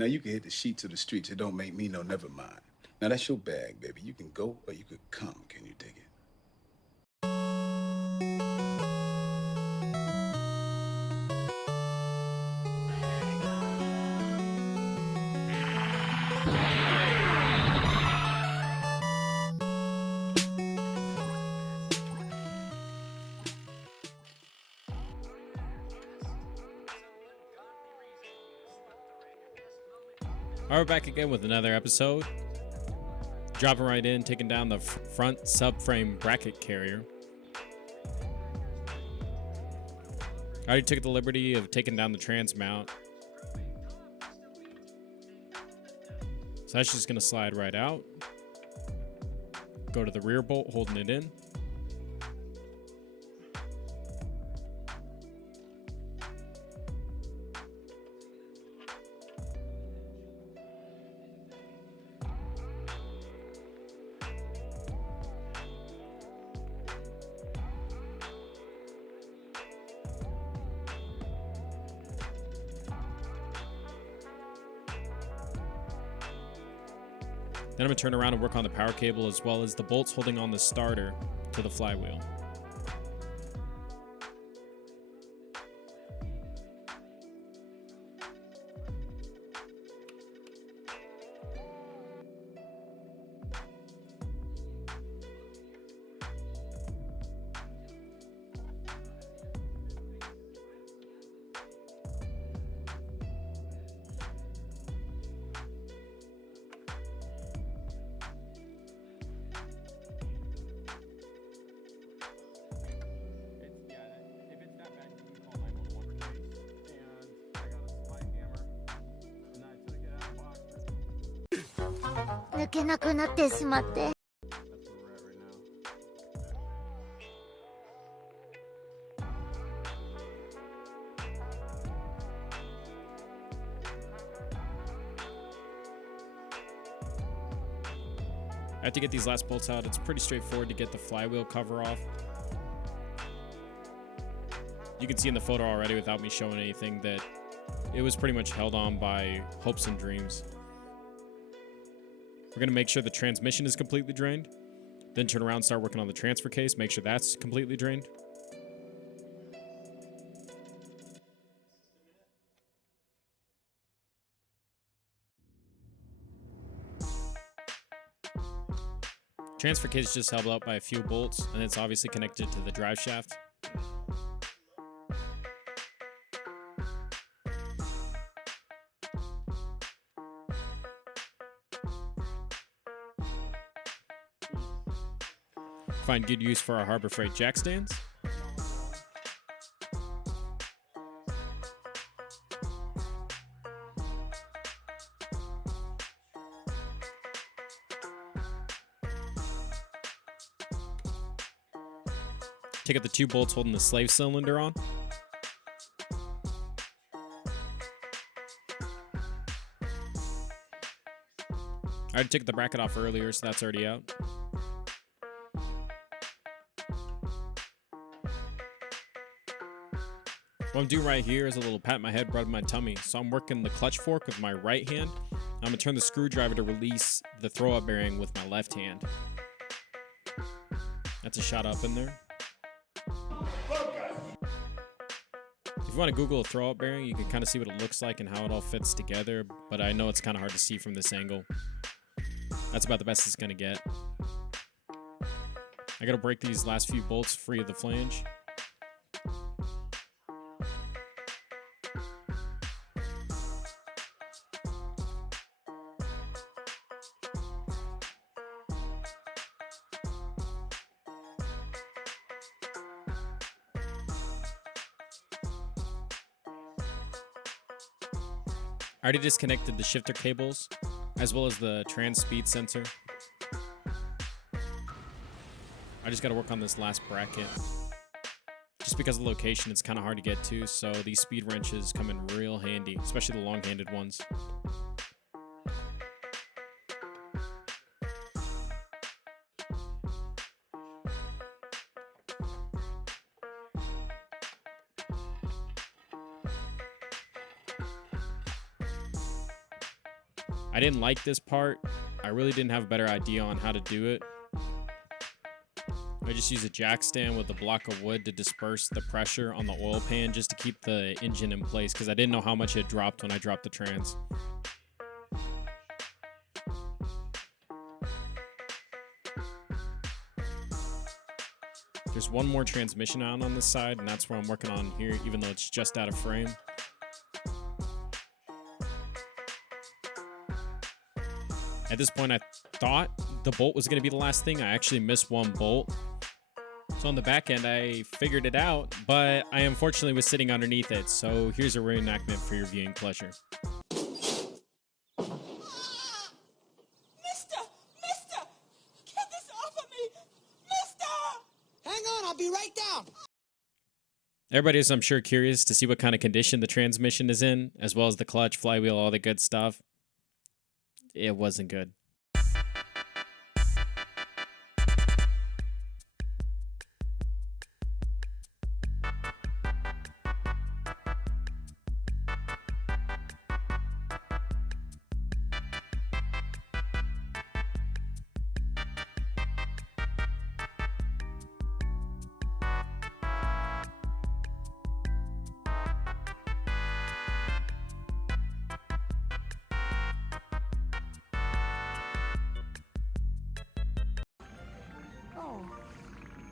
Now you can hit the sheets of the streets. It don't make me no never mind. Now that's your bag, baby. You can go or you could come. Can you dig it? All right, we're back again with another episode. Dropping right in, taking down the front subframe bracket carrier. I already took the liberty of taking down the trans mount. So that's just going to slide right out. Go to the rear bolt, holding it in. Then I'm going to turn around and work on the power cable as well as the bolts holding on the starter to the flywheel. I have to get these last bolts out. It's pretty straightforward to get the flywheel cover off. You can see in the photo already without me showing anything that it was pretty much held on by hopes and dreams. We're going to make sure the transmission is completely drained. Then turn around and start working on the transfer case. Make sure that's completely drained. Transfer case is just held up by a few bolts, and it's obviously connected to the drive shaft. Find good use for our Harbor Freight jack stands. Take out the two bolts holding the slave cylinder on. I already took the bracket off earlier, so that's already out. What I'm doing right here is a little pat my head, rub my tummy. So I'm working the clutch fork with my right hand. I'm going to turn the screwdriver to release the throw-up bearing with my left hand. That's a shot up in there. If you want to Google a throw-up bearing, you can kind of see what it looks like and how it all fits together, but I know it's kind of hard to see from this angle. That's about the best it's going to get. I got to break these last few bolts free of the flange. I already disconnected the shifter cables as well as the trans speed sensor. I just got to work on this last bracket. Just because of the location, it's kind of hard to get to, so these speed wrenches come in real handy, especially the long-handed ones. I didn't like this part. I really didn't have a better idea on how to do it. I just used a jack stand with a block of wood to disperse the pressure on the oil pan just to keep the engine in place because I didn't know how much it dropped when I dropped the trans. There's one more transmission on this side, and that's what I'm working on here, even though it's just out of frame. At this point, I thought the bolt was going to be the last thing. I actually missed one bolt. So on the back end, I figured it out, but I unfortunately was sitting underneath it. So here's a reenactment for your viewing pleasure. Everybody is, I'm sure, curious to see what kind of condition the transmission is in, as well as the clutch, flywheel, all the good stuff. It wasn't good.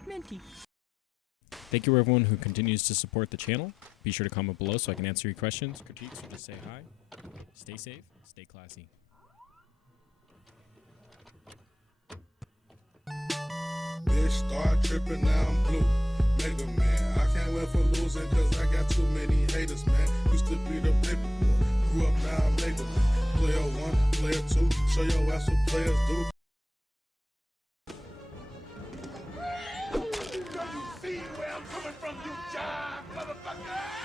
Minty. Thank you everyone who continues to support the channel. Be sure to comment below so I can answer your questions, critiques, or just say hi. Stay safe, stay classy. Bitch, start tripping, now I'm blue. Mega man, I can't wait for losing cause I got too many haters, man. Used to be the paper boy, grew up now I'm mega man. Player 1, player 2, show your ass what players do. See where I'm coming from, you jive, motherfucker!